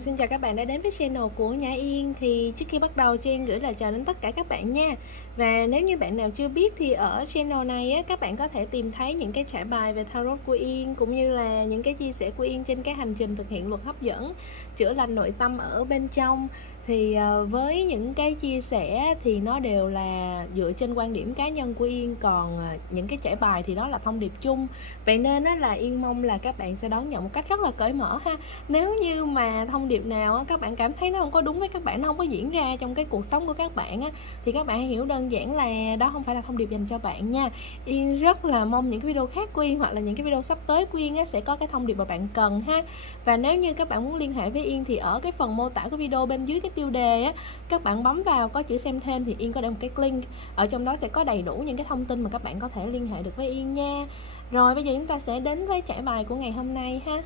Xin chào các bạn đã đến với channel của Nhã Yên. Thì trước khi bắt đầu, cho Yên gửi lời chào đến tất cả các bạn nha. Và nếu như bạn nào chưa biết thì ở channel này á, các bạn có thể tìm thấy những cái trải bài về tarot của Yên, cũng như là những cái chia sẻ của Yên trên cái hành trình thực hiện luật hấp dẫn, chữa lành nội tâm ở bên trong. Thì với những cái chia sẻ thì nó đều là dựa trên quan điểm cá nhân của Yên, còn những cái trải bài thì đó là thông điệp chung. Vậy nên á, là Yên mong là các bạn sẽ đón nhận một cách rất là cởi mở ha. Nếu như mà thông điệp nào á, các bạn cảm thấy nó không có đúng với các bạn, nó không có diễn ra trong cái cuộc sống của các bạn á, thì các bạn hãy hiểu đơn giản là đó không phải là thông điệp dành cho bạn nha. Yên rất là mong những cái video khác của Yên hoặc là những cái video sắp tới của Yên á, sẽ có cái thông điệp mà bạn cần ha. Và nếu như các bạn muốn liên hệ với Yên thì ở cái phần mô tả của video bên dưới cái tiêu đề á, các bạn bấm vào có chữ xem thêm thì Yên có để một cái link, ở trong đó sẽ có đầy đủ những cái thông tin mà các bạn có thể liên hệ được với Yên nha. Rồi bây giờ chúng ta sẽ đến với trải bài của ngày hôm nay ha.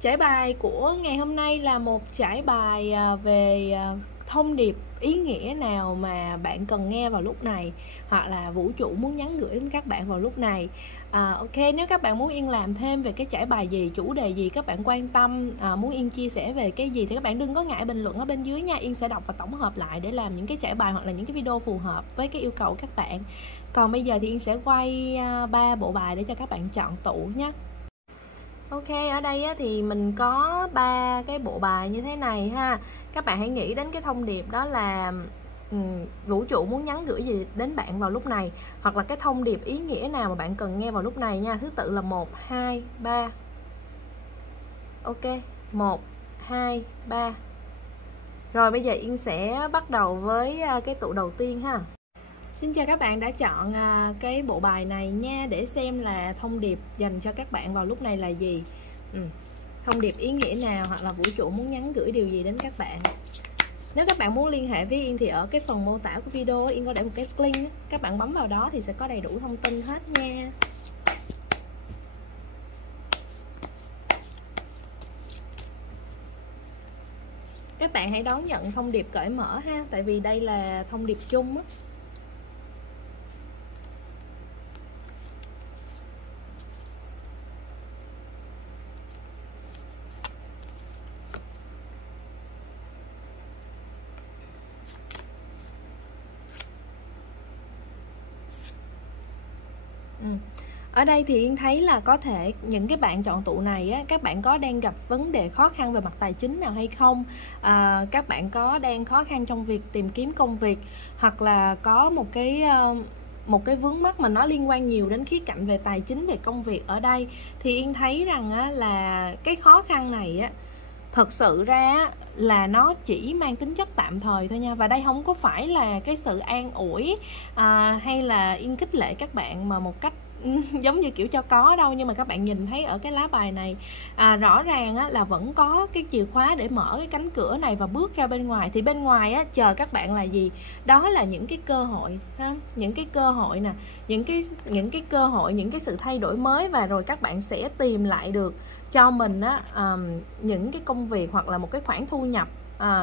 Trải bài của ngày hôm nay là một trải bài về thông điệp, ý nghĩa nào mà bạn cần nghe vào lúc này, hoặc là vũ trụ muốn nhắn gửi đến các bạn vào lúc này. Ok, nếu các bạn muốn Yên làm thêm về cái trải bài gì, chủ đề gì các bạn quan tâm, muốn Yên chia sẻ về cái gì thì các bạn đừng có ngại bình luận ở bên dưới nha. Yên sẽ đọc và tổng hợp lại để làm những cái trải bài hoặc là những cái video phù hợp với cái yêu cầu của các bạn. Còn bây giờ thì Yên sẽ quay 3 bộ bài để cho các bạn chọn tụ nhé. Ok, ở đây á, thì mình có 3 cái bộ bài như thế này ha. Các bạn hãy nghĩ đến cái thông điệp đó là vũ trụ muốn nhắn gửi gì đến bạn vào lúc này, hoặc là cái thông điệp ý nghĩa nào mà bạn cần nghe vào lúc này nha. Thứ tự là 1, 2, 3. Ok, 1, 2, 3. Rồi bây giờ Yên sẽ bắt đầu với cái tụ đầu tiên ha. Xin chào các bạn đã chọn cái bộ bài này nha, để xem là thông điệp dành cho các bạn vào lúc này là gì. Thông điệp ý nghĩa nào hoặc là vũ trụ muốn nhắn gửi điều gì đến các bạn. Nếu các bạn muốn liên hệ với Yên thì ở cái phần mô tả của video Yên có để một cái link, các bạn bấm vào đó thì sẽ có đầy đủ thông tin hết nha. Các bạn hãy đón nhận thông điệp cởi mở ha, tại vì đây là thông điệp chung á. Ở đây thì Yên thấy là có thể những cái bạn chọn tụ này á, các bạn có đang gặp vấn đề khó khăn về mặt tài chính nào hay không, các bạn có đang khó khăn trong việc tìm kiếm công việc, hoặc là có một cái vướng mắc mà nó liên quan nhiều đến khía cạnh về tài chính, về công việc. Ở đây thì Yên thấy rằng á, là cái khó khăn này á, thật sự ra là nó chỉ mang tính chất tạm thời thôi nha. Và đây không có phải là cái sự an ủi hay là Yên khích lệ các bạn mà một cách giống như kiểu cho có đâu. Nhưng mà các bạn nhìn thấy ở cái lá bài này rõ ràng á, là vẫn có cái chìa khóa để mở cái cánh cửa này và bước ra bên ngoài. Thì bên ngoài á, chờ các bạn là gì? Đó là những cái cơ hội ha? Những cái cơ hội nè, những cái cơ hội, những cái sự thay đổi mới. Và rồi các bạn sẽ tìm lại được cho mình á, những cái công việc hoặc là một cái khoản thu nhập.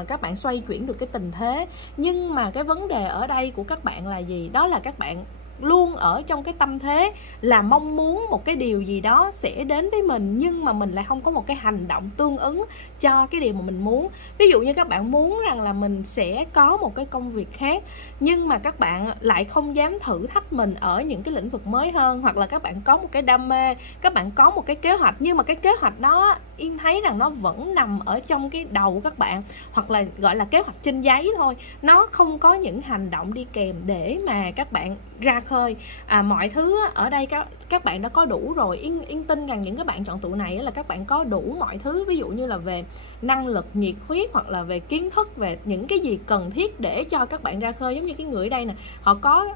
Các bạn xoay chuyển được cái tình thế. Nhưng mà cái vấn đề ở đây của các bạn là gì? Đó là các bạn luôn ở trong cái tâm thế là mong muốn một cái điều gì đó sẽ đến với mình, nhưng mà mình lại không có một cái hành động tương ứng cho cái điều mà mình muốn. Ví dụ như các bạn muốn rằng là mình sẽ có một cái công việc khác, nhưng mà các bạn lại không dám thử thách mình ở những cái lĩnh vực mới hơn. Hoặc là các bạn có một cái đam mê, các bạn có một cái kế hoạch, nhưng mà cái kế hoạch đó Yên thấy rằng nó vẫn nằm ở trong cái đầu của các bạn, hoặc là gọi là kế hoạch trên giấy thôi. Nó không có những hành động đi kèm để mà các bạn ra khơi. Mọi thứ ở đây các bạn đã có đủ rồi. Yên tin rằng những cái bạn chọn tụ này là các bạn có đủ mọi thứ, ví dụ như là về năng lực, nhiệt huyết, hoặc là về kiến thức, về những cái gì cần thiết để cho các bạn ra khơi. Giống như cái người ở đây nè, họ có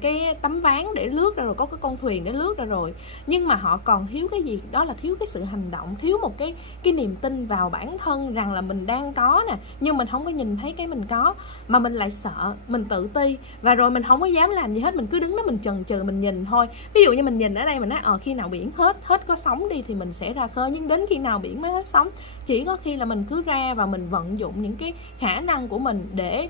cái tấm ván để lướt ra rồi, có cái con thuyền để lướt ra rồi, nhưng mà họ còn thiếu cái gì? Đó là thiếu cái sự hành động, thiếu một cái niềm tin vào bản thân rằng là mình đang có nè, nhưng mình không có nhìn thấy cái mình có, mà mình lại sợ, mình tự ti, và rồi mình không có dám làm gì hết. Mình cứ đứng đó mình chần chừ, mình nhìn thôi. Ví dụ như mình nhìn ở đây, mình nói khi nào biển hết có sóng đi thì mình sẽ ra khơi. Nhưng đến khi nào biển mới hết sóng? Chỉ có khi là mình cứ ra và mình vận dụng những cái khả năng của mình để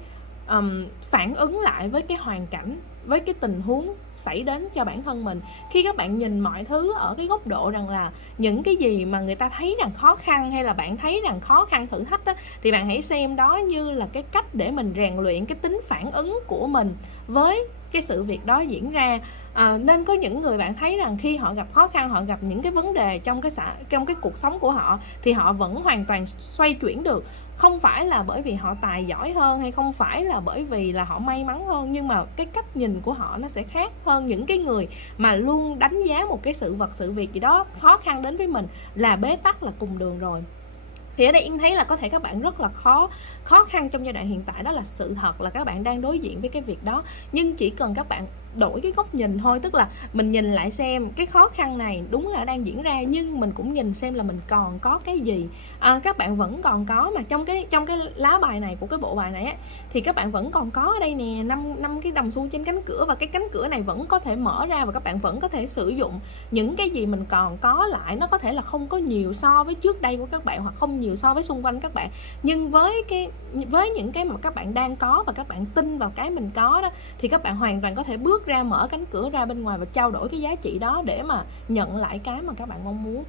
phản ứng lại với cái hoàn cảnh với cái tình huống xảy đến cho bản thân mình. Khi các bạn nhìn mọi thứ ở cái góc độ rằng là những cái gì mà người ta thấy rằng khó khăn, hay là bạn thấy rằng khó khăn thử thách đó, thì bạn hãy xem đó như là cái cách để mình rèn luyện cái tính phản ứng của mình với cái sự việc đó diễn ra. Nên có những người bạn thấy rằng khi họ gặp khó khăn, họ gặp những cái vấn đề trong cái cuộc sống của họ, thì họ vẫn hoàn toàn xoay chuyển được. Không phải là bởi vì họ tài giỏi hơn, hay không phải là bởi vì là họ may mắn hơn, nhưng mà cái cách nhìn của họ nó sẽ khác hơn những cái người mà luôn đánh giá một cái sự vật, sự việc gì đó khó khăn đến với mình là bế tắc, là cùng đường rồi. Thì ở đây Yên thấy là có thể các bạn rất là khó khăn trong giai đoạn hiện tại, đó là sự thật là các bạn đang đối diện với cái việc đó. Nhưng chỉ cần các bạn đổi cái góc nhìn thôi, tức là mình nhìn lại xem cái khó khăn này đúng là đang diễn ra, nhưng mình cũng nhìn xem là mình còn có cái gì. Các bạn vẫn còn có mà trong cái lá bài này của cái bộ bài này á, thì các bạn vẫn còn có ở đây nè, năm cái đồng xu trên cánh cửa, và cái cánh cửa này vẫn có thể mở ra, và các bạn vẫn có thể sử dụng những cái gì mình còn có lại. Nó có thể là không có nhiều so với trước đây của các bạn, hoặc không nhiều so với xung quanh các bạn, nhưng với những cái mà các bạn đang có, và các bạn tin vào cái mình có đó, thì các bạn hoàn toàn có thể bước ra, mở cánh cửa ra bên ngoài và trao đổi cái giá trị đó để mà nhận lại cái mà các bạn mong muốn.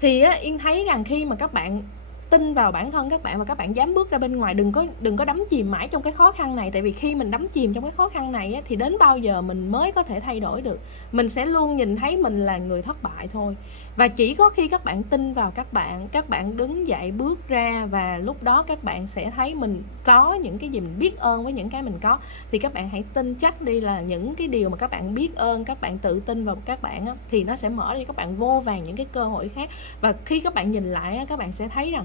Thì Yên thấy rằng khi mà các bạn tin vào bản thân các bạn và các bạn dám bước ra bên ngoài, đừng có đắm chìm mãi trong cái khó khăn này. Tại vì khi mình đắm chìm trong cái khó khăn này thì đến bao giờ mình mới có thể thay đổi được. Mình sẽ luôn nhìn thấy mình là người thất bại thôi. Và chỉ có khi các bạn tin vào các bạn đứng dậy bước ra, và lúc đó các bạn sẽ thấy mình có những cái gì, mình biết ơn với những cái mình có. Thì các bạn hãy tin chắc đi là những cái điều mà các bạn biết ơn, các bạn tự tin vào các bạn thì nó sẽ mở đi các bạn vô vàn những cái cơ hội khác. Và khi các bạn nhìn lại các bạn sẽ thấy rằng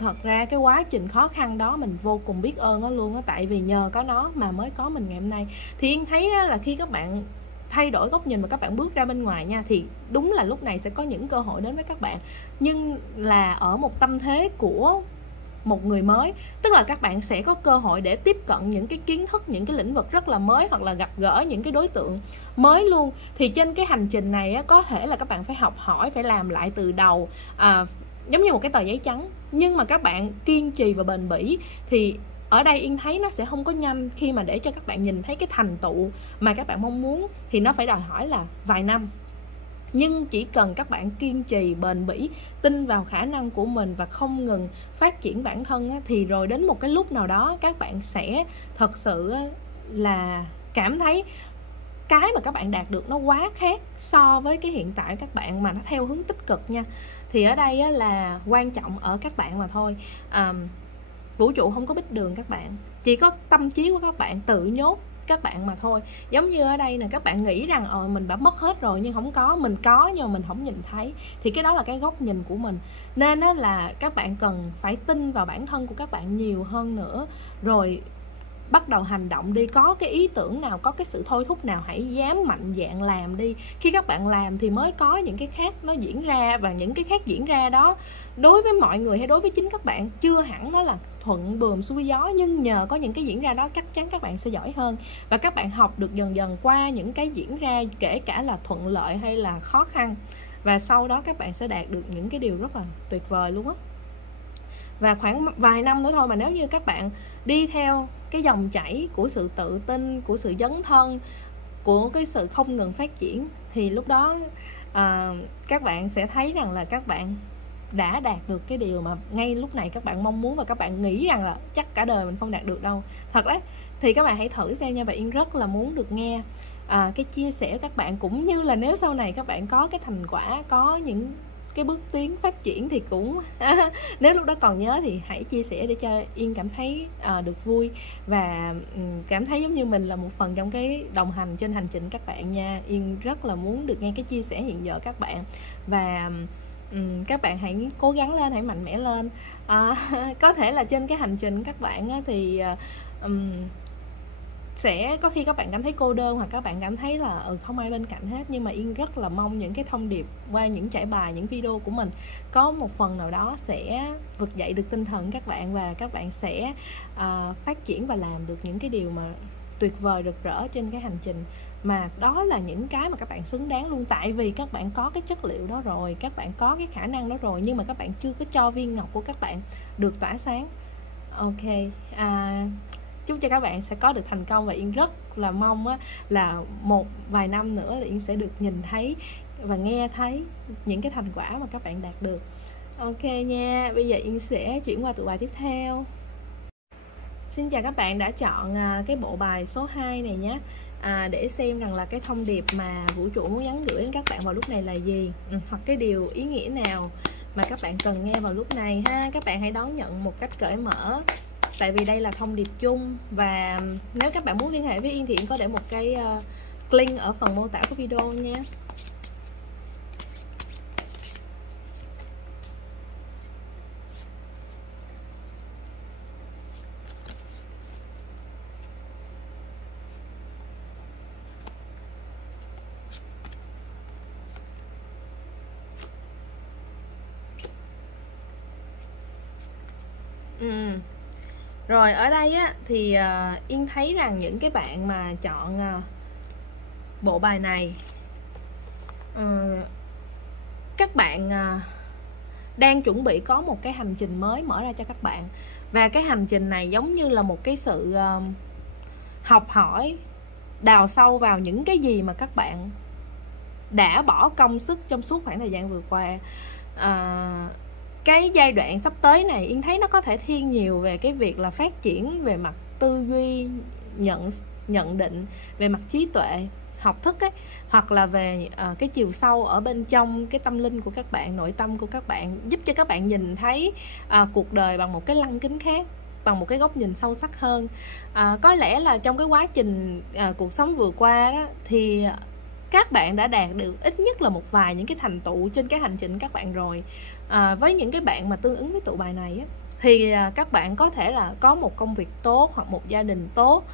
thật ra cái quá trình khó khăn đó mình vô cùng biết ơn nó luôn á, tại vì nhờ có nó mà mới có mình ngày hôm nay. Thì Yên thấy là khi các bạn thay đổi góc nhìn và các bạn bước ra bên ngoài nha, thì đúng là lúc này sẽ có những cơ hội đến với các bạn, nhưng là ở một tâm thế của một người mới. Tức là các bạn sẽ có cơ hội để tiếp cận những cái kiến thức, những cái lĩnh vực rất là mới, hoặc là gặp gỡ những cái đối tượng mới luôn. Thì trên cái hành trình này có thể là các bạn phải học hỏi, phải làm lại từ đầu, giống như một cái tờ giấy trắng. Nhưng mà các bạn kiên trì và bền bỉ thì ở đây Yên thấy nó sẽ không có nhanh. Khi mà để cho các bạn nhìn thấy cái thành tựu mà các bạn mong muốn thì nó phải đòi hỏi là vài năm. Nhưng chỉ cần các bạn kiên trì, bền bỉ, tin vào khả năng của mình và không ngừng phát triển bản thân thì rồi đến một cái lúc nào đó các bạn sẽ thật sự là cảm thấy cái mà các bạn đạt được nó quá khác so với cái hiện tại các bạn, mà nó theo hướng tích cực nha. Thì ở đây là quan trọng ở các bạn mà thôi. Vũ trụ không có bích đường các bạn, chỉ có tâm trí của các bạn tự nhốt các bạn mà thôi. Giống như ở đây nè, các bạn nghĩ rằng mình đã mất hết rồi, nhưng không có, mình có nhưng mà mình không nhìn thấy. Thì cái đó là cái góc nhìn của mình. Nên là các bạn cần phải tin vào bản thân của các bạn nhiều hơn nữa, rồi bắt đầu hành động đi. Có cái ý tưởng nào, có cái sự thôi thúc nào, hãy dám mạnh dạn làm đi. Khi các bạn làm thì mới có những cái khác nó diễn ra. Và những cái khác diễn ra đó đối với mọi người hay đối với chính các bạn chưa hẳn nó là thuận buồm xuôi gió, nhưng nhờ có những cái diễn ra đó chắc chắn các bạn sẽ giỏi hơn. Và các bạn học được dần dần qua những cái diễn ra, kể cả là thuận lợi hay là khó khăn, và sau đó các bạn sẽ đạt được những cái điều rất là tuyệt vời luôn á. Và khoảng vài năm nữa thôi mà nếu như các bạn đi theo cái dòng chảy của sự tự tin, của sự dấn thân, của cái sự không ngừng phát triển, thì lúc đó các bạn sẽ thấy rằng là các bạn đã đạt được cái điều mà ngay lúc này các bạn mong muốn, và các bạn nghĩ rằng là chắc cả đời mình không đạt được đâu. Thật đấy. Thì các bạn hãy thử xem nha. Và Yên rất là muốn được nghe cái chia sẻ của các bạn, cũng như là nếu sau này các bạn có cái thành quả, có những cái bước tiến phát triển thì cũng nếu lúc đó còn nhớ thì hãy chia sẻ để cho Yên cảm thấy được vui, và cảm thấy giống như mình là một phần trong cái đồng hành trên hành trình các bạn nha. Yên rất là muốn được nghe cái chia sẻ hiện giờ các bạn. Và các bạn hãy cố gắng lên, hãy mạnh mẽ lên. Có thể là trên cái hành trình các bạn thì sẽ có khi các bạn cảm thấy cô đơn, hoặc các bạn cảm thấy là không ai bên cạnh hết. Nhưng mà Yên rất là mong những cái thông điệp qua những trải bài, những video của mình có một phần nào đó sẽ vực dậy được tinh thần các bạn, và các bạn sẽ phát triển và làm được những cái điều mà tuyệt vời, rực rỡ trên cái hành trình. Mà đó là những cái mà các bạn xứng đáng luôn. Tại vì các bạn có cái chất liệu đó rồi, các bạn có cái khả năng đó rồi, nhưng mà các bạn chưa có cho viên ngọc của các bạn được tỏa sáng. Ok, chúc cho các bạn sẽ có được thành công, và Yên rất là mong á, là một vài năm nữa là Yên sẽ được nhìn thấy và nghe thấy những cái thành quả mà các bạn đạt được. Ok nha, bây giờ Yên sẽ chuyển qua tụ bài tiếp theo. Xin chào các bạn đã chọn cái bộ bài số 2 này nhé. Để xem rằng là cái thông điệp mà vũ trụ muốn nhắn gửi đến các bạn vào lúc này là gì, hoặc cái điều ý nghĩa nào mà các bạn cần nghe vào lúc này ha. Các bạn hãy đón nhận một cách cởi mở, tại vì đây là thông điệp chung. Và nếu các bạn muốn liên hệ với Yên thì Yên có để một cái link ở phần mô tả của video nha. Rồi ở đây á thì Yên thấy rằng những cái bạn mà chọn bộ bài này, các bạn đang chuẩn bị có một cái hành trình mới mở ra cho các bạn. Và cái hành trình này giống như là một cái sự học hỏi, đào sâu vào những cái gì mà các bạn đã bỏ công sức trong suốt khoảng thời gian vừa qua. Cái giai đoạn sắp tới này Yên thấy nó có thể thiên nhiều về cái việc là phát triển về mặt tư duy, nhận định, về mặt trí tuệ, học thức ấy, hoặc là về cái chiều sâu ở bên trong cái tâm linh của các bạn, nội tâm của các bạn, giúp cho các bạn nhìn thấy cuộc đời bằng một cái lăng kính khác, bằng một cái góc nhìn sâu sắc hơn. Có lẽ là trong cái quá trình cuộc sống vừa qua đó thì các bạn đã đạt được ít nhất là một vài những cái thành tựu trên cái hành trình các bạn rồi. Với những cái bạn mà tương ứng với tụ bài này á, thì các bạn có thể là có một công việc tốt hoặc một gia đình tốt.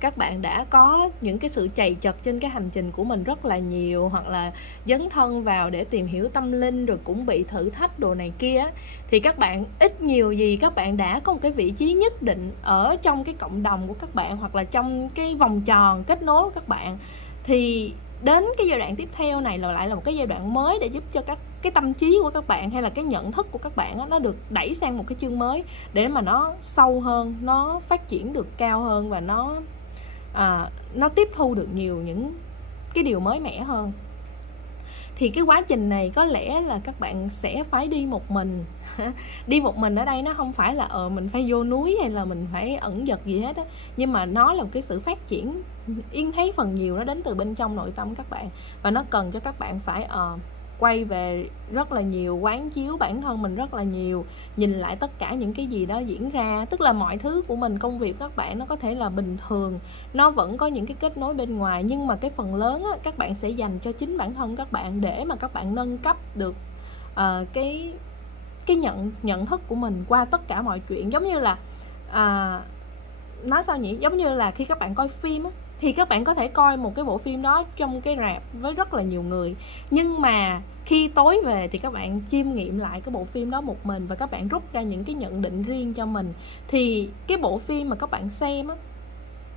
Các bạn đã có những cái sự trầy trật trên cái hành trình của mình rất là nhiều, hoặc là dấn thân vào để tìm hiểu tâm linh, rồi cũng bị thử thách đồ này kia. Thì các bạn ít nhiều gì các bạn đã có một cái vị trí nhất định ở trong cái cộng đồng của các bạn, hoặc là trong cái vòng tròn kết nối của các bạn. Thì đến cái giai đoạn tiếp theo này là lại là một cái giai đoạn mới để giúp cho cái tâm trí của các bạn, hay là cái nhận thức của các bạn đó, nó được đẩy sang một cái chương mới để mà nó sâu hơn, nó phát triển được cao hơn, và nó tiếp thu được nhiều những cái điều mới mẻ hơn. Thì cái quá trình này có lẽ là các bạn sẽ phải đi một mình. Đi một mình ở đây nó không phải là mình phải vô núi hay là mình phải ẩn dật gì hết á, nhưng mà nó là một cái sự phát triển. Yên thấy phần nhiều nó đến từ bên trong nội tâm các bạn, và nó cần cho các bạn phải quay về rất là nhiều, quán chiếu bản thân mình rất là nhiều, nhìn lại tất cả những cái gì đó diễn ra. Tức là mọi thứ của mình, công việc các bạn nó có thể là bình thường, nó vẫn có những cái kết nối bên ngoài, nhưng mà cái phần lớn á, các bạn sẽ dành cho chính bản thân các bạn, để mà các bạn nâng cấp được cái nhận thức của mình qua tất cả mọi chuyện. Giống như là nói sao nhỉ, giống như là khi các bạn coi phim á, thì các bạn có thể coi một cái bộ phim đó trong cái rạp với rất là nhiều người, nhưng mà khi tối về thì các bạn chiêm nghiệm lại cái bộ phim đó một mình, và các bạn rút ra những cái nhận định riêng cho mình. Thì cái bộ phim mà các bạn xem á,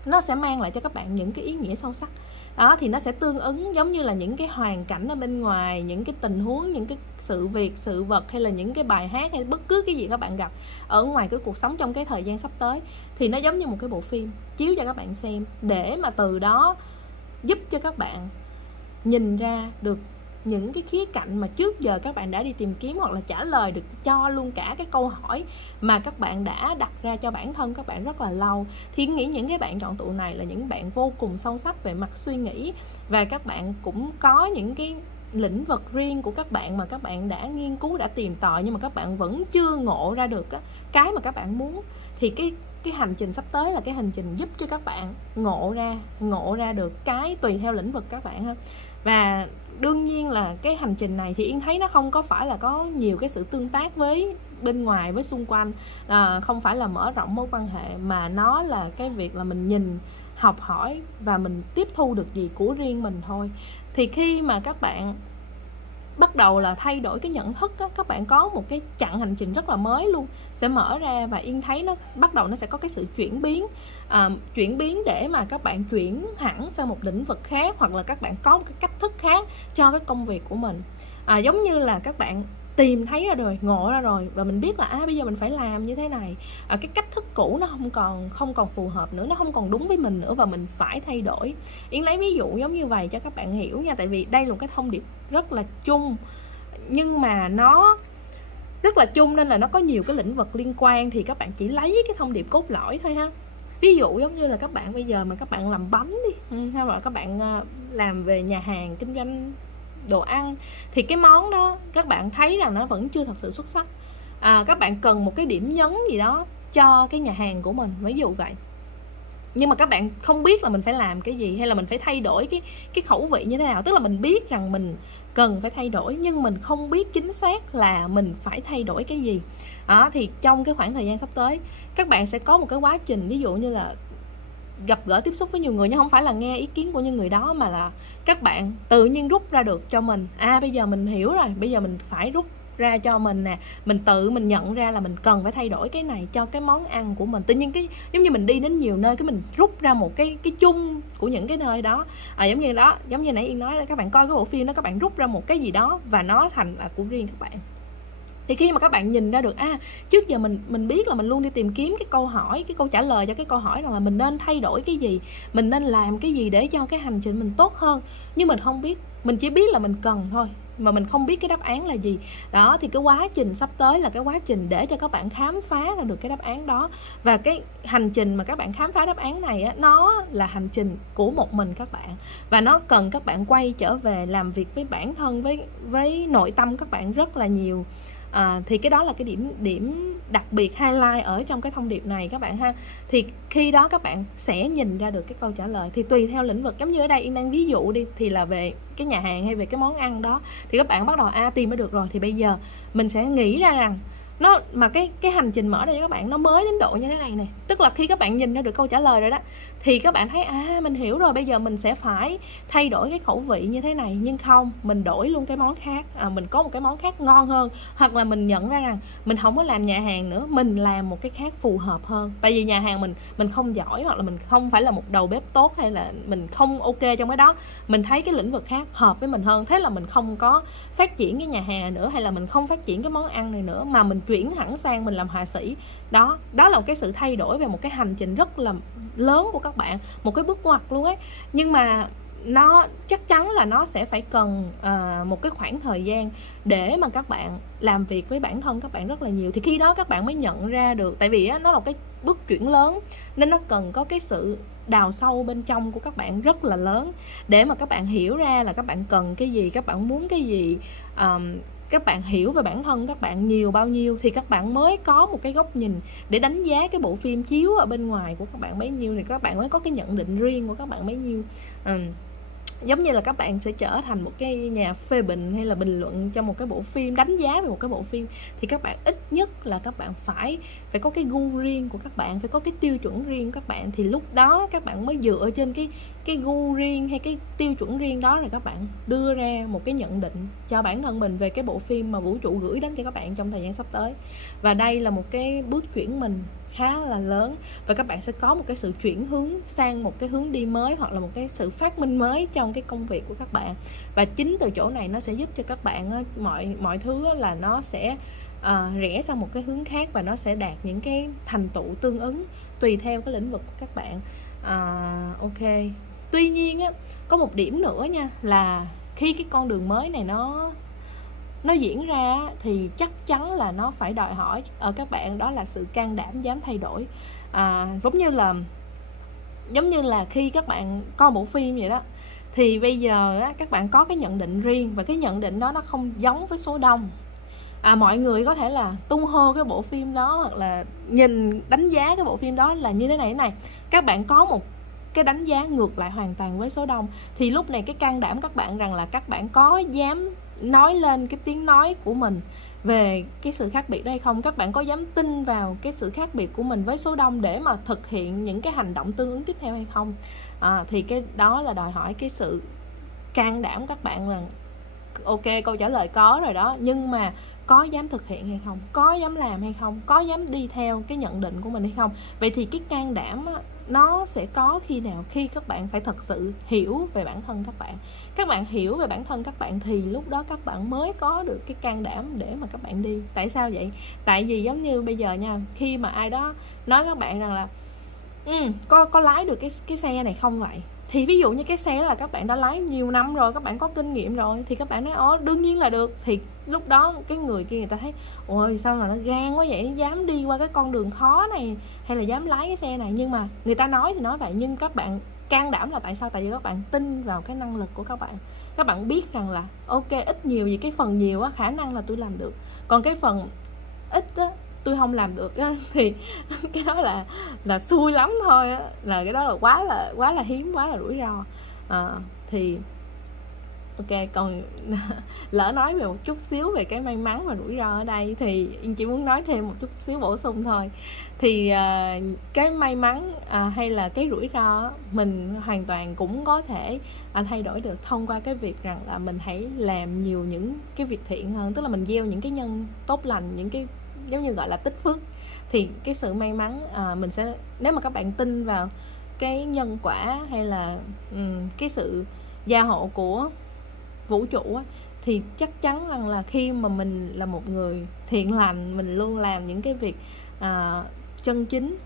nó sẽ mang lại cho các bạn những cái ý nghĩa sâu sắc đó. Thì nó sẽ tương ứng giống như là những cái hoàn cảnh ở bên ngoài, những cái tình huống, những cái sự việc, sự vật, hay là những cái bài hát, hay bất cứ cái gì các bạn gặp ở ngoài cái cuộc sống trong cái thời gian sắp tới. Thì nó giống như một cái bộ phim chiếu cho các bạn xem, để mà từ đó giúp cho các bạn nhìn ra được những cái khía cạnh mà trước giờ các bạn đã đi tìm kiếm, hoặc là trả lời được cho luôn cả cái câu hỏi mà các bạn đã đặt ra cho bản thân các bạn rất là lâu. Thì nghĩ những cái bạn chọn tụ này là những bạn vô cùng sâu sắc về mặt suy nghĩ, và các bạn cũng có những cái lĩnh vực riêng của các bạn mà các bạn đã nghiên cứu, đã tìm tòi, nhưng mà các bạn vẫn chưa ngộ ra được cái mà các bạn muốn. Thì cái hành trình sắp tới là cái hành trình giúp cho các bạn ngộ ra được cái tùy theo lĩnh vực các bạn ha. Và đương nhiên là cái hành trình này thì Yên thấy nó không có phải là có nhiều cái sự tương tác với bên ngoài, với xung quanh, không phải là mở rộng mối quan hệ, mà nó là cái việc là mình nhìn, học hỏi và mình tiếp thu được gì của riêng mình thôi. Thì khi mà các bạn bắt đầu là thay đổi cái nhận thức á, các bạn có một cái chặng hành trình rất là mới luôn sẽ mở ra, và Yên thấy nó bắt đầu nó sẽ có cái sự chuyển biến để mà các bạn chuyển hẳn sang một lĩnh vực khác, hoặc là các bạn có một cái cách thức khác cho cái công việc của mình. Giống như là các bạn tìm thấy ra rồi, ngộ ra rồi, và mình biết là bây giờ mình phải làm như thế này. Cái cách thức cũ nó không còn phù hợp nữa, nó không còn đúng với mình nữa, và mình phải thay đổi. Yến lấy ví dụ giống như vậy cho các bạn hiểu nha, tại vì đây là một cái thông điệp rất là chung, nhưng mà nó rất là chung nên là nó có nhiều cái lĩnh vực liên quan, thì các bạn chỉ lấy cái thông điệp cốt lõi thôi ha. Ví dụ giống như là các bạn bây giờ mà các bạn làm bánh đi, hay là các bạn làm về nhà hàng kinh doanh đồ ăn, thì cái món đó các bạn thấy rằng nó vẫn chưa thật sự xuất sắc. Các bạn cần một cái điểm nhấn gì đó cho cái nhà hàng của mình, ví dụ vậy. Nhưng mà các bạn không biết là mình phải làm cái gì, hay là mình phải thay đổi cái khẩu vị như thế nào. Tức là mình biết rằng mình cần phải thay đổi, nhưng mình không biết chính xác là mình phải thay đổi cái gì. Thì trong cái khoảng thời gian sắp tới, các bạn sẽ có một cái quá trình, ví dụ như là gặp gỡ tiếp xúc với nhiều người, nhưng không phải là nghe ý kiến của những người đó, mà là các bạn tự nhiên rút ra được cho mình, bây giờ mình hiểu rồi, bây giờ mình phải rút ra cho mình nè, mình nhận ra là mình cần phải thay đổi cái này cho cái món ăn của mình. Tự nhiên cái giống như mình đi đến nhiều nơi, cái mình rút ra một cái chung của những cái nơi đó. Giống như nãy Yên nói là các bạn coi cái bộ phim đó, các bạn rút ra một cái gì đó và nó thành là của riêng các bạn. Thì khi mà các bạn nhìn ra được trước giờ mình biết là mình luôn đi tìm kiếm cái câu hỏi, cái câu trả lời cho cái câu hỏi là mình nên thay đổi cái gì, mình nên làm cái gì để cho cái hành trình mình tốt hơn, nhưng mình không biết, mình chỉ biết là mình cần thôi, mà mình không biết cái đáp án là gì. Đó, thì cái quá trình sắp tới là cái quá trình để cho các bạn khám phá ra được cái đáp án đó. Và cái hành trình mà các bạn khám phá đáp án này nó là hành trình của một mình các bạn, và nó cần các bạn quay trở về làm việc với bản thân, với nội tâm các bạn rất là nhiều. Thì cái đó là cái điểm đặc biệt highlight ở trong cái thông điệp này các bạn ha. Thì khi đó các bạn sẽ nhìn ra được cái câu trả lời. Thì tùy theo lĩnh vực, giống như ở đây Yên đang ví dụ đi, thì là về cái nhà hàng hay về cái món ăn đó, thì các bạn bắt đầu tìm mới được rồi, thì bây giờ mình sẽ nghĩ ra rằng cái hành trình mở ra cho các bạn nó mới đến độ như thế này nè. Tức là khi các bạn nhìn ra được câu trả lời rồi đó, thì các bạn thấy mình hiểu rồi, bây giờ mình sẽ phải thay đổi cái khẩu vị như thế này. Nhưng không, mình đổi luôn cái món khác, mình có một cái món khác ngon hơn, hoặc là mình nhận ra rằng mình không có làm nhà hàng nữa, mình làm một cái khác phù hợp hơn. Tại vì nhà hàng mình không giỏi, hoặc là mình không phải là một đầu bếp tốt, hay là mình không ok trong cái đó, mình thấy cái lĩnh vực khác hợp với mình hơn, thế là mình không có phát triển cái nhà hàng nữa, hay là mình không phát triển cái món ăn này nữa, mà mình chuyển hẳn sang mình làm họa sĩ. Đó là một cái sự thay đổi về một cái hành trình rất là lớn của các bạn, một cái bước ngoặt luôn ấy. Nhưng mà nó chắc chắn là nó sẽ phải cần một cái khoảng thời gian để mà các bạn làm việc với bản thân các bạn rất là nhiều. Thì khi đó các bạn mới nhận ra được, tại vì nó là một cái bước chuyển lớn, nên nó cần có cái sự đào sâu bên trong của các bạn rất là lớn, để mà các bạn hiểu ra là các bạn cần cái gì, các bạn muốn cái gì, các bạn hiểu về bản thân các bạn nhiều bao nhiêu, thì các bạn mới có một cái góc nhìn để đánh giá cái bộ phim chiếu ở bên ngoài của các bạn bấy nhiêu, thì các bạn mới có cái nhận định riêng của các bạn bấy nhiêu. Giống như là các bạn sẽ trở thành một cái nhà phê bình hay là bình luận cho một cái bộ phim, đánh giá về một cái bộ phim, thì các bạn ít nhất là các bạn phải có cái gu riêng của các bạn, phải có cái tiêu chuẩn riêng của các bạn. Thì lúc đó các bạn mới dựa trên cái gu riêng hay cái tiêu chuẩn riêng đó, rồi các bạn đưa ra một cái nhận định cho bản thân mình về cái bộ phim mà vũ trụ gửi đến cho các bạn trong thời gian sắp tới. Và đây là một cái bước chuyển mình khá là lớn, và các bạn sẽ có một cái sự chuyển hướng sang một cái hướng đi mới, hoặc là một cái sự phát minh mới trong cái công việc của các bạn. Và chính từ chỗ này nó sẽ giúp cho các bạn mọi thứ là nó sẽ rẽ sang một cái hướng khác, và nó sẽ đạt những cái thành tựu tương ứng tùy theo cái lĩnh vực của các bạn. Ok. Tuy nhiên có một điểm nữa nha, là khi cái con đường mới này nó diễn ra thì chắc chắn là nó phải đòi hỏi ở các bạn, đó là sự can đảm dám thay đổi. Giống như là khi các bạn coi bộ phim vậy đó, thì bây giờ các bạn có cái nhận định riêng, và cái nhận định đó nó không giống với số đông. Mọi người có thể là tung hô cái bộ phim đó, hoặc là đánh giá cái bộ phim đó là như thế này. Các bạn có một cái đánh giá ngược lại hoàn toàn với số đông, thì lúc này cái can đảm các bạn rằng là các bạn có dám nói lên cái tiếng nói của mình về cái sự khác biệt đó hay không, các bạn có dám tin vào cái sự khác biệt của mình với số đông để mà thực hiện những cái hành động tương ứng tiếp theo hay không. Thì cái đó là đòi hỏi cái sự can đảm các bạn rằng ok, câu trả lời có rồi đó, nhưng mà có dám thực hiện hay không, có dám làm hay không, có dám đi theo cái nhận định của mình hay không. Vậy thì cái can đảm á, nó sẽ có khi nào? Khi các bạn phải thật sự hiểu về bản thân các bạn hiểu về bản thân các bạn thì lúc đó các bạn mới có được cái can đảm để mà các bạn đi. Tại sao vậy? Tại vì giống như bây giờ nha, khi mà ai đó nói các bạn rằng là có lái được cái xe này không vậy, thì ví dụ như cái xe là các bạn đã lái nhiều năm rồi, các bạn có kinh nghiệm rồi, thì các bạn nói đương nhiên là được. Thì lúc đó cái người kia người ta thấy ôi sao mà nó gan quá vậy, dám đi qua cái con đường khó này, hay là dám lái cái xe này. Nhưng mà người ta nói thì nói vậy, nhưng các bạn can đảm là tại sao? Tại vì các bạn tin vào cái năng lực của các bạn biết rằng là ok, ít nhiều gì cái phần nhiều á, khả năng là tôi làm được, còn cái phần ít á tôi không làm được á, thì cái đó là xui lắm thôi á, là cái đó là quá là hiếm, quá là rủi ro. Thì ok, còn lỡ nói về một chút xíu về cái may mắn và rủi ro ở đây thì Yên chỉ muốn nói thêm một chút xíu bổ sung thôi. Thì cái may mắn hay là cái rủi ro mình hoàn toàn cũng có thể thay đổi được thông qua cái việc rằng là mình hãy làm nhiều những cái việc thiện hơn, tức là mình gieo những cái nhân tốt lành, những cái giống như gọi là tích phước. Thì cái sự may mắn mình sẽ, nếu mà các bạn tin vào cái nhân quả hay là cái sự gia hộ của vũ trụ á, thì chắc chắn rằng là khi mà mình là một người thiện lành, mình luôn làm những cái việc chân chính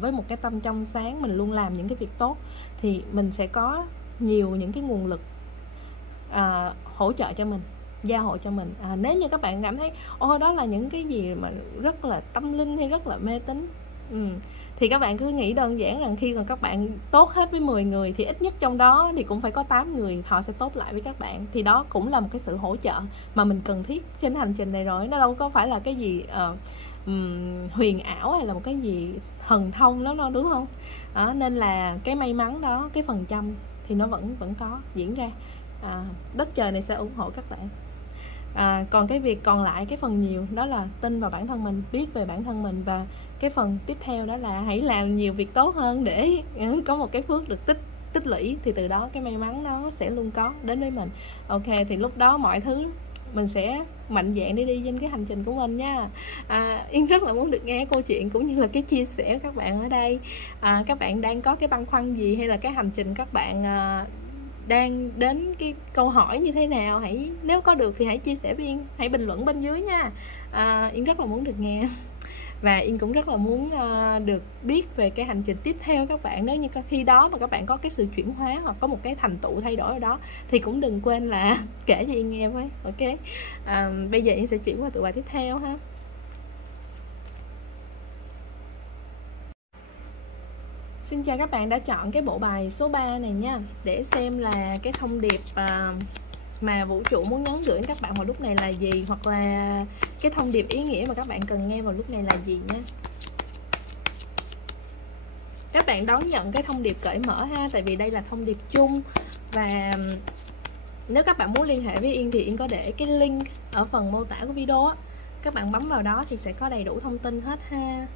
với một cái tâm trong sáng, mình luôn làm những cái việc tốt, thì mình sẽ có nhiều những cái nguồn lực hỗ trợ cho mình, gia hộ cho mình. Nếu như các bạn cảm thấy đó là những cái gì mà rất là tâm linh hay rất là mê tín, thì các bạn cứ nghĩ đơn giản rằng khi mà các bạn tốt hết với 10 người thì ít nhất trong đó thì cũng phải có 8 người họ sẽ tốt lại với các bạn. Thì đó cũng là một cái sự hỗ trợ mà mình cần thiết trên hành trình này rồi. Nó đâu có phải là cái gì huyền ảo hay là một cái gì thần thông đó đâu, đúng không? Nên là cái may mắn đó, cái phần trăm thì nó vẫn có diễn ra. Đất trời này sẽ ủng hộ các bạn. Còn cái việc còn lại, cái phần nhiều đó là tin vào bản thân mình, biết về bản thân mình, và cái phần tiếp theo đó là hãy làm nhiều việc tốt hơn để có một cái phước được tích lũy, thì từ đó cái may mắn nó sẽ luôn có đến với mình. Ok, thì lúc đó mọi thứ mình sẽ mạnh dạn để đi trên cái hành trình của mình nha. Yên rất là muốn được nghe câu chuyện cũng như là cái chia sẻ của các bạn ở đây. Các bạn đang có cái băn khoăn gì, hay là cái hành trình các bạn đang đến cái câu hỏi như thế nào, nếu có được thì hãy chia sẻ với Yên, hãy bình luận bên dưới nha. Yên rất là muốn được nghe, và Yên cũng rất là muốn được biết về cái hành trình tiếp theo các bạn. Nếu như khi đó mà các bạn có cái sự chuyển hóa hoặc có một cái thành tựu thay đổi ở đó thì cũng đừng quên là kể cho Yên nghe với. Ok, bây giờ Yên sẽ chuyển qua tựa bài tiếp theo ha. Xin chào các bạn đã chọn cái bộ bài số 3 này nha, để xem là cái thông điệp mà vũ trụ muốn nhắn gửi đến các bạn vào lúc này là gì, hoặc là cái thông điệp ý nghĩa mà các bạn cần nghe vào lúc này là gì nha. Các bạn đón nhận cái thông điệp cởi mở ha, tại vì đây là thông điệp chung. Và nếu các bạn muốn liên hệ với Yên thì Yên có để cái link ở phần mô tả của video á, các bạn bấm vào đó thì sẽ có đầy đủ thông tin hết ha.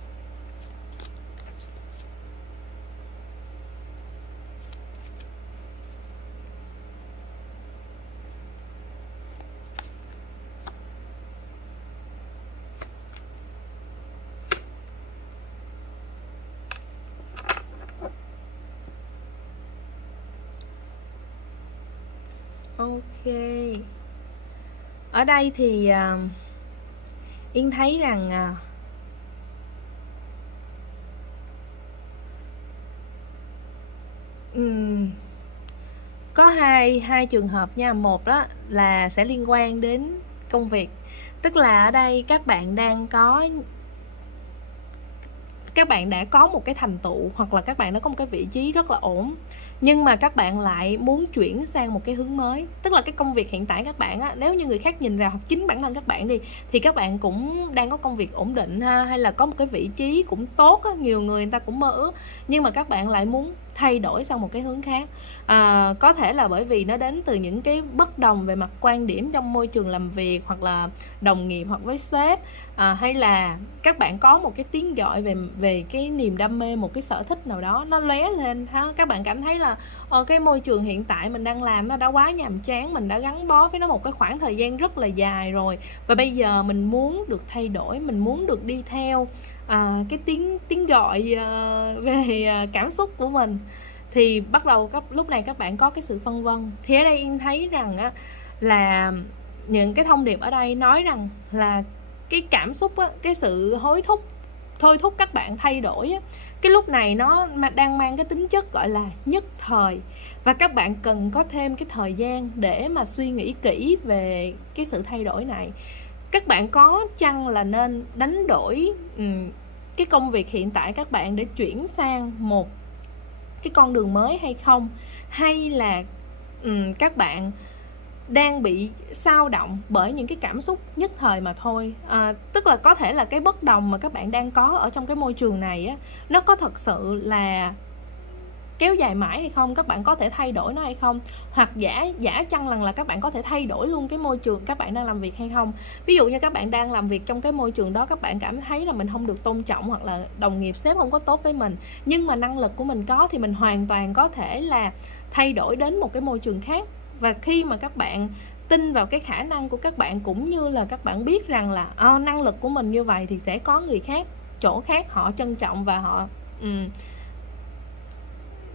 Ok, ở đây thì Yên thấy rằng có hai trường hợp nha. Một đó là sẽ liên quan đến công việc, tức là ở đây các bạn đã có một cái thành tựu, hoặc là các bạn đã có một cái vị trí rất là ổn, nhưng mà các bạn lại muốn chuyển sang một cái hướng mới. Tức là cái công việc hiện tại các bạn á, nếu như người khác nhìn vào, hoặc chính bản thân các bạn đi, thì các bạn cũng đang có công việc ổn định ha, hay là có một cái vị trí cũng tốt á, nhiều người ta cũng mơ ước, nhưng mà các bạn lại muốn thay đổi sang một cái hướng khác. Có thể là bởi vì nó đến từ những cái bất đồng về mặt quan điểm trong môi trường làm việc, hoặc là đồng nghiệp, hoặc với sếp, hay là các bạn có một cái tiếng gọi về cái niềm đam mê, một cái sở thích nào đó nó lóe lên ha. Các bạn cảm thấy là là cái môi trường hiện tại mình đang làm nó đã quá nhàm chán, mình đã gắn bó với nó một cái khoảng thời gian rất là dài rồi, và bây giờ mình muốn được thay đổi, mình muốn được đi theo cái tiếng gọi về cảm xúc của mình, thì bắt đầu lúc này các bạn có cái sự phân vân. Thì ở đây Yên thấy rằng á, là những cái thông điệp ở đây nói rằng là cái cảm xúc á, cái sự thôi thúc các bạn thay đổi á, cái lúc này nó đang mang cái tính chất gọi là nhất thời, và các bạn cần có thêm cái thời gian để mà suy nghĩ kỹ về cái sự thay đổi này. Các bạn có chăng là nên đánh đổi cái công việc hiện tại các bạn để chuyển sang một cái con đường mới hay không, hay là các bạn đang bị xao động bởi những cái cảm xúc nhất thời mà thôi. Tức là có thể là cái bất đồng mà các bạn đang có ở trong cái môi trường này á, nó có thật sự là kéo dài mãi hay không, các bạn có thể thay đổi nó hay không, hoặc giả chăng rằng là các bạn có thể thay đổi luôn cái môi trường các bạn đang làm việc hay không. Ví dụ như các bạn đang làm việc trong cái môi trường đó, các bạn cảm thấy là mình không được tôn trọng, hoặc là đồng nghiệp sếp không có tốt với mình, nhưng mà năng lực của mình có, thì mình hoàn toàn có thể là thay đổi đến một cái môi trường khác. Và khi mà các bạn tin vào cái khả năng của các bạn, cũng như là các bạn biết rằng là năng lực của mình như vậy, thì sẽ có người khác, chỗ khác họ trân trọng và họ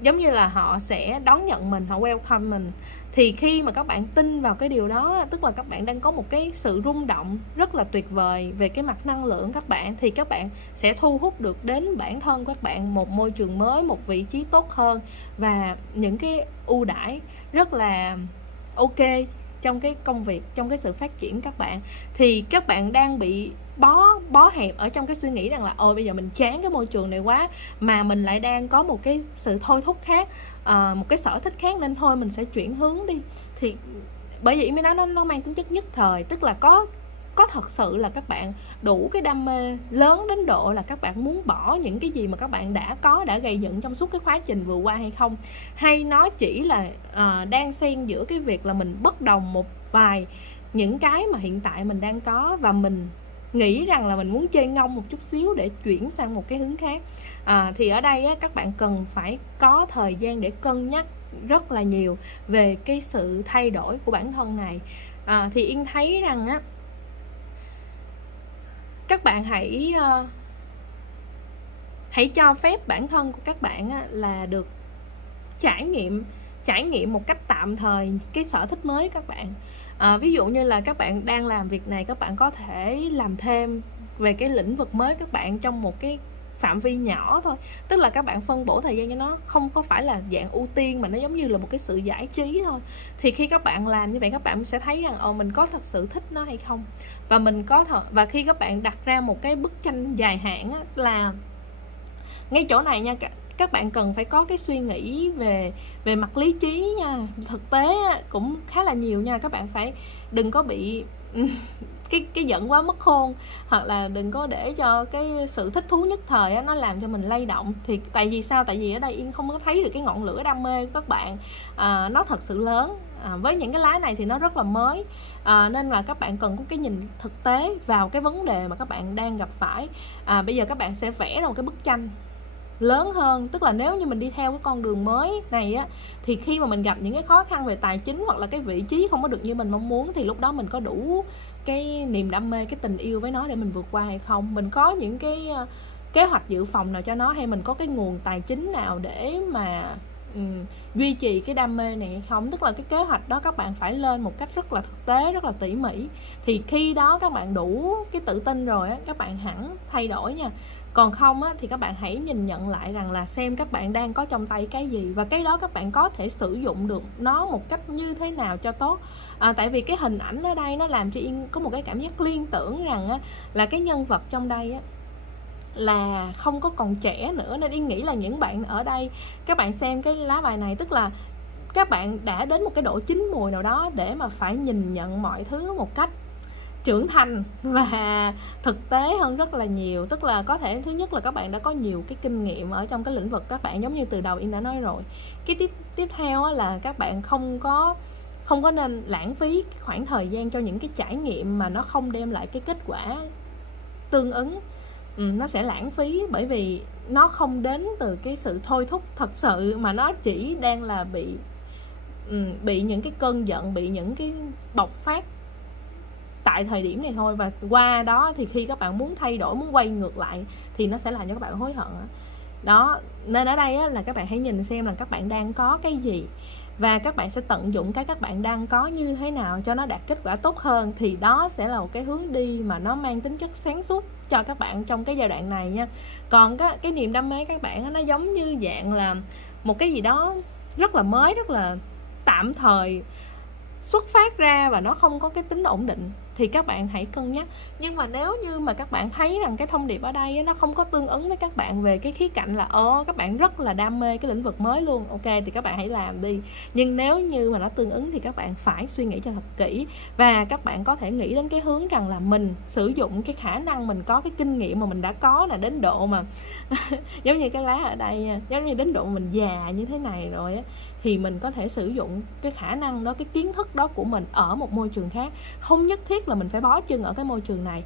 giống như là họ sẽ đón nhận mình, họ welcome mình. Thì khi mà các bạn tin vào cái điều đó, tức là các bạn đang có một cái sự rung động rất là tuyệt vời về cái mặt năng lượng các bạn, thì các bạn sẽ thu hút được đến bản thân các bạn một môi trường mới, một vị trí tốt hơn, và những cái ưu đãi rất là ok trong cái công việc, trong cái sự phát triển các bạn. Thì các bạn đang bị bó hẹp ở trong cái suy nghĩ rằng là bây giờ mình chán cái môi trường này quá, mà mình lại đang có một cái sự thôi thúc khác, một cái sở thích khác, nên thôi mình sẽ chuyển hướng đi. Thì bởi vậy mới nói nó mang tính chất nhất thời, tức là có thật sự là các bạn đủ cái đam mê lớn đến độ là các bạn muốn bỏ những cái gì mà các bạn đã gây dựng trong suốt cái quá trình vừa qua hay không, hay nó chỉ là đang xen giữa cái việc là mình bất đồng một vài những cái mà hiện tại mình đang có, và mình nghĩ rằng là mình muốn chơi ngông một chút xíu để chuyển sang một cái hướng khác. Thì ở đây á, các bạn cần phải có thời gian để cân nhắc rất là nhiều về cái sự thay đổi của bản thân này. Thì Yên thấy rằng á, các bạn hãy cho phép bản thân của các bạn á, là được trải nghiệm một cách tạm thời cái sở thích mới các bạn. Ví dụ như là các bạn đang làm việc này, các bạn có thể làm thêm về cái lĩnh vực mới các bạn trong một cái phạm vi nhỏ thôi, tức là các bạn phân bổ thời gian cho nó, không có phải là dạng ưu tiên mà nó giống như là một cái sự giải trí thôi. Thì khi các bạn làm như vậy, các bạn sẽ thấy rằng mình có thật sự thích nó hay không, và và khi các bạn đặt ra một cái bức tranh dài hạn á, là ngay chỗ này nha, các bạn cần phải có cái suy nghĩ về mặt lý trí nha, thực tế cũng khá là nhiều nha. Các bạn phải đừng có bị cái giận quá mất khôn, hoặc là đừng có để cho cái sự thích thú nhất thời nó làm cho mình lay động. Thì tại vì sao? Tại vì ở đây Yên không có thấy được cái ngọn lửa đam mê của các bạn nó thật sự lớn. Với những cái lá này thì nó rất là mới, nên là các bạn cần có cái nhìn thực tế vào cái vấn đề mà các bạn đang gặp phải. Bây giờ các bạn sẽ vẽ ra một cái bức tranh lớn hơn, tức là nếu như mình đi theo cái con đường mới này á, thì khi mà mình gặp những cái khó khăn về tài chính, hoặc là cái vị trí không có được như mình mong muốn, thì lúc đó mình có đủ cái niềm đam mê, cái tình yêu với nó để mình vượt qua hay không, mình có những cái kế hoạch dự phòng nào cho nó, hay mình có cái nguồn tài chính nào để mà duy trì cái đam mê này hay không. Tức là cái kế hoạch đó các bạn phải lên một cách rất là thực tế, rất là tỉ mỉ. Thì khi đó các bạn đủ cái tự tin rồi á, các bạn hẳn thay đổi nha. Còn không á, thì các bạn hãy nhìn nhận lại rằng là xem các bạn đang có trong tay cái gì, và cái đó các bạn có thể sử dụng được nó một cách như thế nào cho tốt. Tại vì cái hình ảnh ở đây nó làm cho Yên có một cái cảm giác liên tưởng rằng á, là cái nhân vật trong đây á, là không có còn trẻ nữa. Nên Yên nghĩ là những bạn ở đây, các bạn xem cái lá bài này, tức là các bạn đã đến một cái độ chín mùi nào đó để mà phải nhìn nhận mọi thứ một cách trưởng thành và thực tế hơn rất là nhiều. Tức là có thể thứ nhất là các bạn đã có nhiều cái kinh nghiệm ở trong cái lĩnh vực các bạn, giống như từ đầu Yên đã nói rồi. Cái tiếp theo là các bạn không có nên lãng phí khoảng thời gian cho những cái trải nghiệm mà nó không đem lại cái kết quả tương ứng. Nó sẽ lãng phí, bởi vì nó không đến từ cái sự thôi thúc thật sự, mà nó chỉ đang là bị những cái cơn giận, bị những cái bộc phát tại thời điểm này thôi. Và qua đó thì khi các bạn muốn thay đổi, muốn quay ngược lại thì nó sẽ làm cho các bạn hối hận đó. Nên ở đây á, là các bạn hãy nhìn xem là các bạn đang có cái gì, và các bạn sẽ tận dụng cái các bạn đang có như thế nào cho nó đạt kết quả tốt hơn. Thì đó sẽ là một cái hướng đi mà nó mang tính chất sáng suốt cho các bạn trong cái giai đoạn này nha. Còn cái niềm đam mê các bạn á, nó giống như dạng là một cái gì đó rất là mới, rất là tạm thời xuất phát ra và nó không có cái tính ổn định thì các bạn hãy cân nhắc. Nhưng mà nếu như mà các bạn thấy rằng cái thông điệp ở đây nó không có tương ứng với các bạn về cái khía cạnh là các bạn rất là đam mê cái lĩnh vực mới luôn, ok thì các bạn hãy làm đi. Nhưng nếu như mà nó tương ứng thì các bạn phải suy nghĩ cho thật kỹ, và các bạn có thể nghĩ đến cái hướng rằng là mình sử dụng cái khả năng mình có, cái kinh nghiệm mà mình đã có là đến độ mà giống như cái lá ở đây nha, giống như đến độ mình già như thế này rồi á, thì mình có thể sử dụng cái khả năng đó, cái kiến thức đó của mình ở một môi trường khác. Không nhất thiết là mình phải bó chân ở cái môi trường này,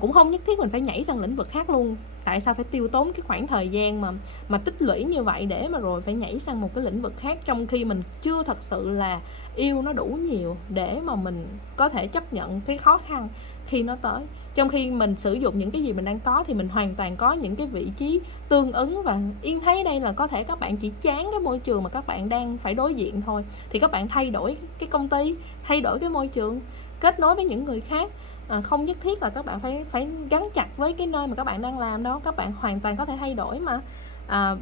cũng không nhất thiết mình phải nhảy sang lĩnh vực khác luôn. Tại sao phải tiêu tốn cái khoảng thời gian mà tích lũy như vậy để mà rồi phải nhảy sang một cái lĩnh vực khác, trong khi mình chưa thật sự là yêu nó đủ nhiều để mà mình có thể chấp nhận cái khó khăn khi nó tới. Trong khi mình sử dụng những cái gì mình đang có thì mình hoàn toàn có những cái vị trí tương ứng. Và Yên thấy đây là có thể các bạn chỉ chán cái môi trường mà các bạn đang phải đối diện thôi, thì các bạn thay đổi cái công ty, thay đổi cái môi trường, kết nối với những người khác. Không nhất thiết là các bạn phải gắn chặt với cái nơi mà các bạn đang làm đâu, các bạn hoàn toàn có thể thay đổi mà.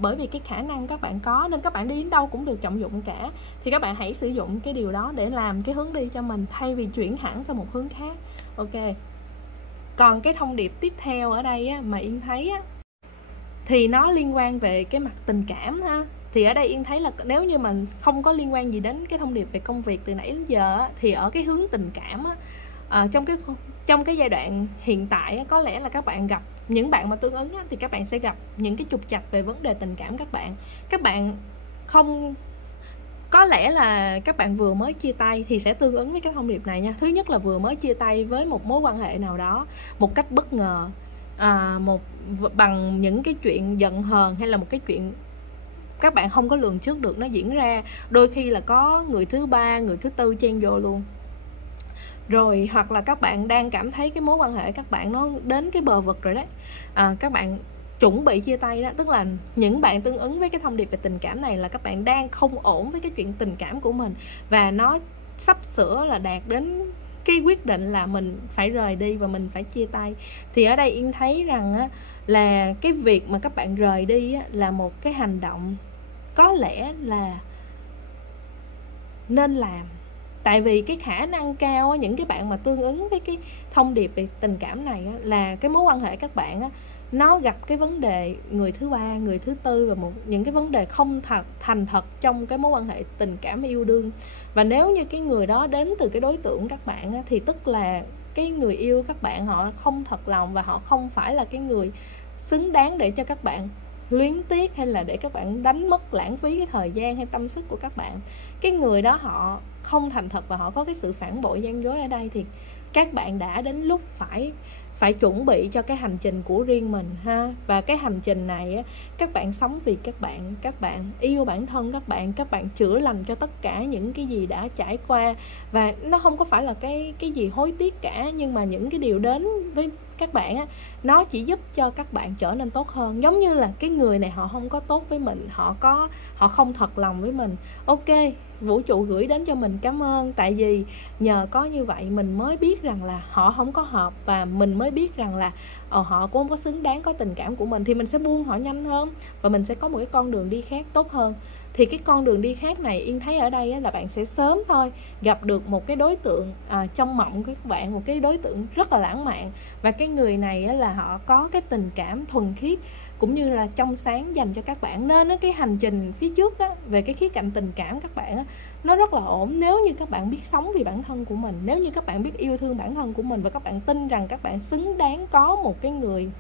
Bởi vì cái khả năng các bạn có nên các bạn đi đến đâu cũng được trọng dụng cả. Thì các bạn hãy sử dụng cái điều đó để làm cái hướng đi cho mình, thay vì chuyển hẳn sang một hướng khác. Ok. Còn cái thông điệp tiếp theo ở đây á, mà Yên thấy á, thì nó liên quan về cái mặt tình cảm ha. Thì ở đây Yên thấy là nếu như mà không có liên quan gì đến cái thông điệp về công việc từ nãy đến giờ á, thì ở cái hướng tình cảm á, trong cái giai đoạn hiện tại á, có lẽ là các bạn gặp những bạn mà tương ứng á, thì các bạn sẽ gặp những cái trục trặc về vấn đề tình cảm. Các bạn không, có lẽ là các bạn vừa mới chia tay thì sẽ tương ứng với cái thông điệp này nha. Thứ nhất là vừa mới chia tay với một mối quan hệ nào đó một cách bất ngờ, bằng những cái chuyện giận hờn, hay là một cái chuyện các bạn không có lường trước được nó diễn ra. Đôi khi là có người thứ ba, người thứ tư chen vô luôn. Rồi hoặc là các bạn đang cảm thấy cái mối quan hệ các bạn nó đến cái bờ vực rồi đấy, các bạn chuẩn bị chia tay đó. Tức là những bạn tương ứng với cái thông điệp về tình cảm này là các bạn đang không ổn với cái chuyện tình cảm của mình, và nó sắp sửa là đạt đến cái quyết định là mình phải rời đi và mình phải chia tay. Thì ở đây Yên thấy rằng á, là cái việc mà các bạn rời đi á, là một cái hành động có lẽ là nên làm. Tại vì cái khả năng cao á, những cái bạn mà tương ứng với cái thông điệp về tình cảm này á, là cái mối quan hệ các bạn á, nó gặp cái vấn đề người thứ ba, người thứ tư, và những cái vấn đề không thành thật trong cái mối quan hệ tình cảm yêu đương. Và nếu như cái người đó đến từ cái đối tượng các bạn á, thì tức là cái người yêu các bạn họ không thật lòng, và họ không phải là cái người xứng đáng để cho các bạn luyến tiếc, hay là để các bạn đánh mất, lãng phí cái thời gian hay tâm sức của các bạn. Cái người đó họ không thành thật và họ có cái sự phản bội, gian dối ở đây, thì các bạn đã đến lúc phải chuẩn bị cho cái hành trình của riêng mình ha. Và cái hành trình này á, các bạn sống vì các bạn yêu bản thân các bạn chữa lành cho tất cả những cái gì đã trải qua. Và nó không có phải là cái gì hối tiếc cả, nhưng mà những cái điều đến với các bạn á, nó chỉ giúp cho các bạn trở nên tốt hơn. Giống như là cái người này họ không có tốt với mình, họ không thật lòng với mình, ok, vũ trụ gửi đến cho mình cảm ơn. Tại vì nhờ có như vậy mình mới biết rằng là họ không có hợp, và mình mới biết rằng là họ cũng không có xứng đáng có tình cảm của mình, thì mình sẽ buông họ nhanh hơn, và mình sẽ có một cái con đường đi khác tốt hơn. Thì cái con đường đi khác này Yên thấy ở đây á, là bạn sẽ sớm thôi gặp được một cái đối tượng trong mộng của các bạn, một cái đối tượng rất là lãng mạn. Và cái người này á, là họ có cái tình cảm thuần khiết cũng như là trong sáng dành cho các bạn. Nên cái hành trình phía trước á, về cái khía cạnh tình cảm các bạn á, nó rất là ổn nếu như các bạn biết sống vì bản thân của mình, nếu như các bạn biết yêu thương bản thân của mình, và các bạn tin rằng các bạn xứng đáng có một cái người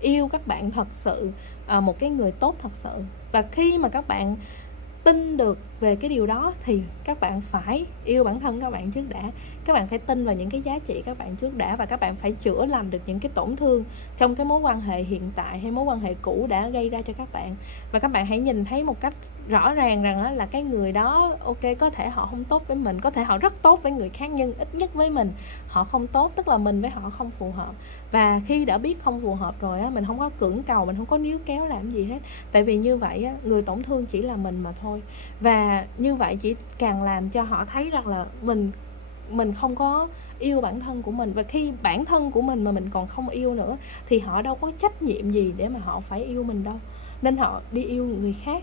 yêu các bạn thật sự, một cái người tốt thật sự. Và khi mà các bạn tin được về cái điều đó thì các bạn phải yêu bản thân các bạn trước đã. Các bạn phải tin vào những cái giá trị các bạn trước đã, và các bạn phải chữa lành được những cái tổn thương trong cái mối quan hệ hiện tại hay mối quan hệ cũ đã gây ra cho các bạn. Và các bạn hãy nhìn thấy một cách rõ ràng rằng là cái người đó, ok, có thể họ không tốt với mình, có thể họ rất tốt với người khác, nhưng ít nhất với mình họ không tốt, tức là mình với họ không phù hợp. Và khi đã biết không phù hợp rồi á, mình không có cưỡng cầu, mình không có níu kéo làm gì hết. Tại vì như vậy á, người tổn thương chỉ là mình mà thôi. Và như vậy chỉ càng làm cho họ thấy rằng là mình không có yêu bản thân của mình. Và khi bản thân của mình mà mình còn không yêu nữa thì họ đâu có trách nhiệm gì để mà họ phải yêu mình đâu, nên họ đi yêu người khác.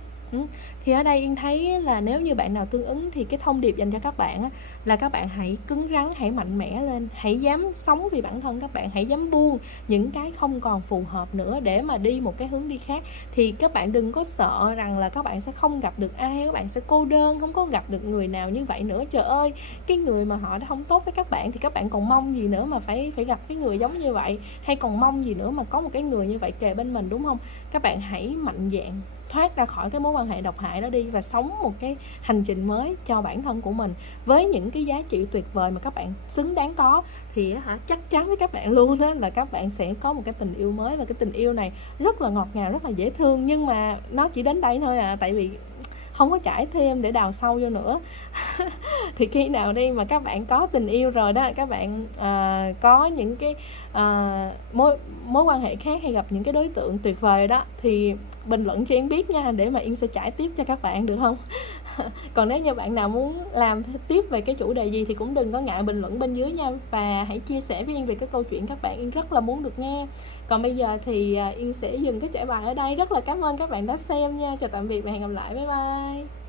Thì ở đây Yên thấy là nếu như bạn nào tương ứng thì cái thông điệp dành cho các bạn là các bạn hãy cứng rắn, hãy mạnh mẽ lên, hãy dám sống vì bản thân các bạn, hãy dám buông những cái không còn phù hợp nữa để mà đi một cái hướng đi khác. Thì các bạn đừng có sợ rằng là các bạn sẽ không gặp được ai, các bạn sẽ cô đơn, không có gặp được người nào như vậy nữa. Trời ơi, cái người mà họ đã không tốt với các bạn thì các bạn còn mong gì nữa mà phải gặp cái người giống như vậy, hay còn mong gì nữa mà có một cái người như vậy kề bên mình, đúng không? Các bạn hãy mạnh dạn thoát ra khỏi cái mối quan hệ độc hại đó đi và sống một cái hành trình mới cho bản thân của mình với những cái giá trị tuyệt vời mà các bạn xứng đáng có. Thì chắc chắn với các bạn luôn đó là các bạn sẽ có một cái tình yêu mới, và cái tình yêu này rất là ngọt ngào, rất là dễ thương, nhưng mà nó chỉ đến đây thôi tại vì không có trải thêm để đào sâu vô nữa. Thì khi nào đi mà các bạn có tình yêu rồi đó, các bạn có những cái mối quan hệ khác hay gặp những cái đối tượng tuyệt vời đó, thì bình luận cho Yên biết nha, để mà Yên sẽ trải tiếp cho các bạn, được không? Còn nếu như bạn nào muốn làm tiếp về cái chủ đề gì thì cũng đừng có ngại bình luận bên dưới nha, và hãy chia sẻ với Yên về cái câu chuyện các bạn, Yên rất là muốn được nghe. Còn bây giờ thì Yên sẽ dừng cái trải bài ở đây. Rất là cảm ơn các bạn đã xem nha. Chào tạm biệt và hẹn gặp lại. Bye bye.